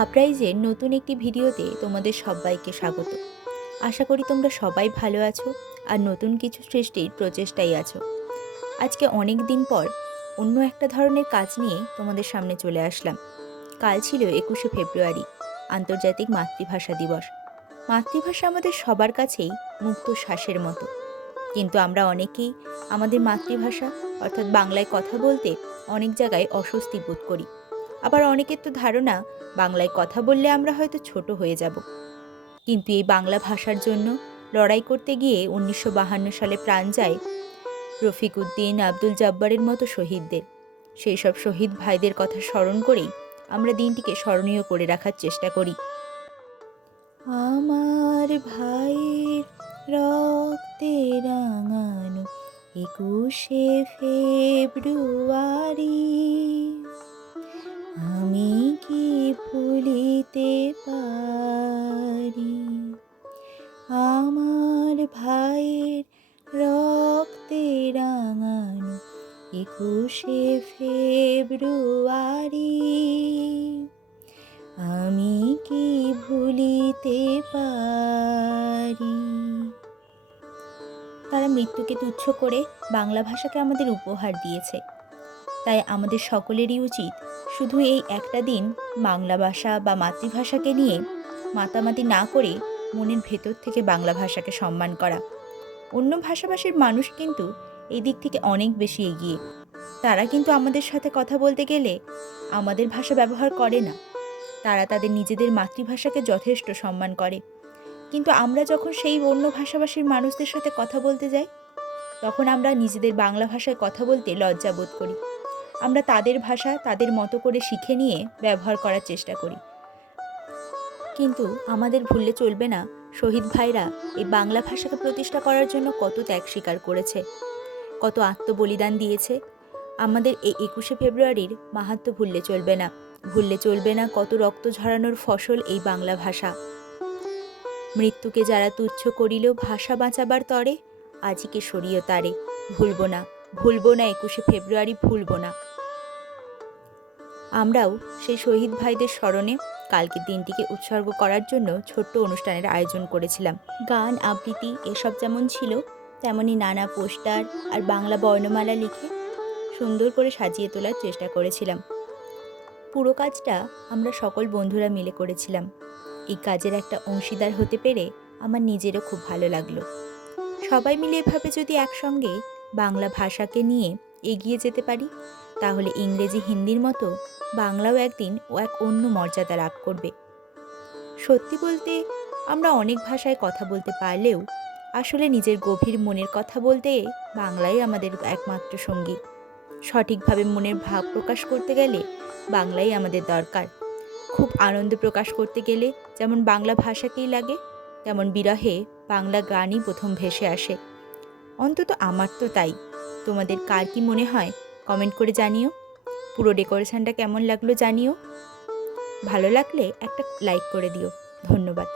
আপরাইজের নতুন একটি ভিডিওতে তোমাদের সবাইকে স্বাগত। আশা করি তোমরা সবাই ভালো আছো আর নতুন কিছু সৃষ্টির প্রচেষ্টায় আছো। আজকে অনেক দিন পর অন্য একটা ধরনের কাজ নিয়ে তোমাদের সামনে চলে আসলাম। কাল ছিল 21শে ফেব্রুয়ারি, আন্তর্জাতিক মাতৃভাষা দিবস। মাতৃভাষা আমাদের সবার কাছেই মুক্ত শ্বাসের মতো, কিন্তু আমরা অনেকেই আমাদের মাতৃভাষা অর্থাৎ বাংলায় কথা বলতে অনেক জায়গায় অস্বস্তি বোধ করি। আবার অনেকের তো ধারণা বাংলায় কথা বললে আমরা হয়তো ছোট হয়ে যাব। কিন্তু এই বাংলা ভাষার জন্য লড়াই করতে গিয়ে 1952 সালে প্রাণ যায় রফিক উদ্দিন, আব্দুল জব্বারের মতো শহীদদের। সেই সব শহীদ ভাইদের কথা স্মরণ করেই আমরা দিনটিকে স্মরণীয় করে রাখার চেষ্টা করি। আমার ভাইয়ের রক্তে রাঙানো 21শে ফেব্রুয়ারি, আমি কি ভুলিতে পারি। আমার ভাইয়ের রক্তে রাঙানো 21শে ফেব্রুয়ারি, আমি কি ভুলিতে পারি। তারা মৃত্যুকে তুচ্ছ করে বাংলা ভাষাকে আমাদের উপহার দিয়েছে। তাই আমাদের সকলেরই উচিত শুধু এই একটা দিন বাংলা ভাষা বা মাতৃভাষাকে নিয়ে মাতামাতি না করে মনের ভেতর থেকে বাংলা ভাষাকে সম্মান করা। অন্য ভাষাভাষীর মানুষ কিন্তু এই দিক থেকে অনেক বেশি এগিয়ে। তারা কিন্তু আমাদের সাথে কথা বলতে গেলে আমাদের ভাষা ব্যবহার করে না। তারা তাদের নিজেদের মাতৃভাষাকে যথেষ্ট সম্মান করে। কিন্তু আমরা যখন সেই অন্য ভাষাভাষীর মানুষদের সাথে কথা বলতে যাই, তখন আমরা নিজেদের বাংলা ভাষায় কথা বলতে লজ্জা বোধ করি। আমরা তাদের ভাষা তাদের মতো করে শিখে নিয়ে ব্যবহার করার চেষ্টা করি। কিন্তু আমাদের ভুললে চলবে না, শহীদ ভাইরা এই বাংলা ভাষাকে প্রতিষ্ঠা করার জন্য কত ত্যাগ স্বীকার করেছে, কত আত্মবলিদান দিয়েছে। আমাদের এই 21শে ফেব্রুয়ারির মাহাত্ম্য ভুললে চলবে না। ভুললে চলবে না কত রক্ত ঝরানোর ফসল এই বাংলা ভাষা। মৃত্যুকে যারা তুচ্ছ করিল ভাষা বাঁচাবার তরে, আজিকে সরিয়ে তারে। ভুলব না 21শে ফেব্রুয়ারি, ভুলব না। আমরাও সেই শহীদ ভাইদের স্মরণে কালকের দিনটিকে উৎসর্গ করার জন্য ছোট্ট অনুষ্ঠানের আয়োজন করেছিলাম। গান, আবৃত্তি এসব যেমন ছিল, তেমনই নানা পোস্টার আর বাংলা বর্ণমালা লিখে সুন্দর করে সাজিয়ে তোলার চেষ্টা করেছিলাম। পুরো কাজটা আমরা সকল বন্ধুরা মিলে করেছিলাম। এই কাজের একটা অংশীদার হতে পেরে আমার নিজেরও খুব ভালো লাগলো। সবাই মিলে এভাবে যদি একসঙ্গে বাংলা ভাষাকে নিয়ে এগিয়ে যেতে পারি, তাহলে ইংরেজি, হিন্দির মতো বাংলাও একদিন এক অন্য মর্যাদা লাভ করবে। সত্যি বলতে আমরা অনেক ভাষায় কথা বলতে পারলেও আসলে নিজের গভীর মনের কথা বলতে বাংলাই আমাদের একমাত্র সঙ্গী। সঠিকভাবে মনের ভাব প্রকাশ করতে গেলে বাংলাই আমাদের দরকার। খুব আনন্দ প্রকাশ করতে গেলে যেমন বাংলা ভাষাকেই লাগে, তেমন বিরহে বাংলা গানই প্রথম ভেসে আসে। অন্তত আমার তো তাই। তোমাদের কার কি মনে হয় কমেন্ট করে জানিও। পুরো ডেকোরেশনটা কেমন লাগলো জানিও। ভালো লাগলে একটা লাইক করে দিও। ধন্যবাদ।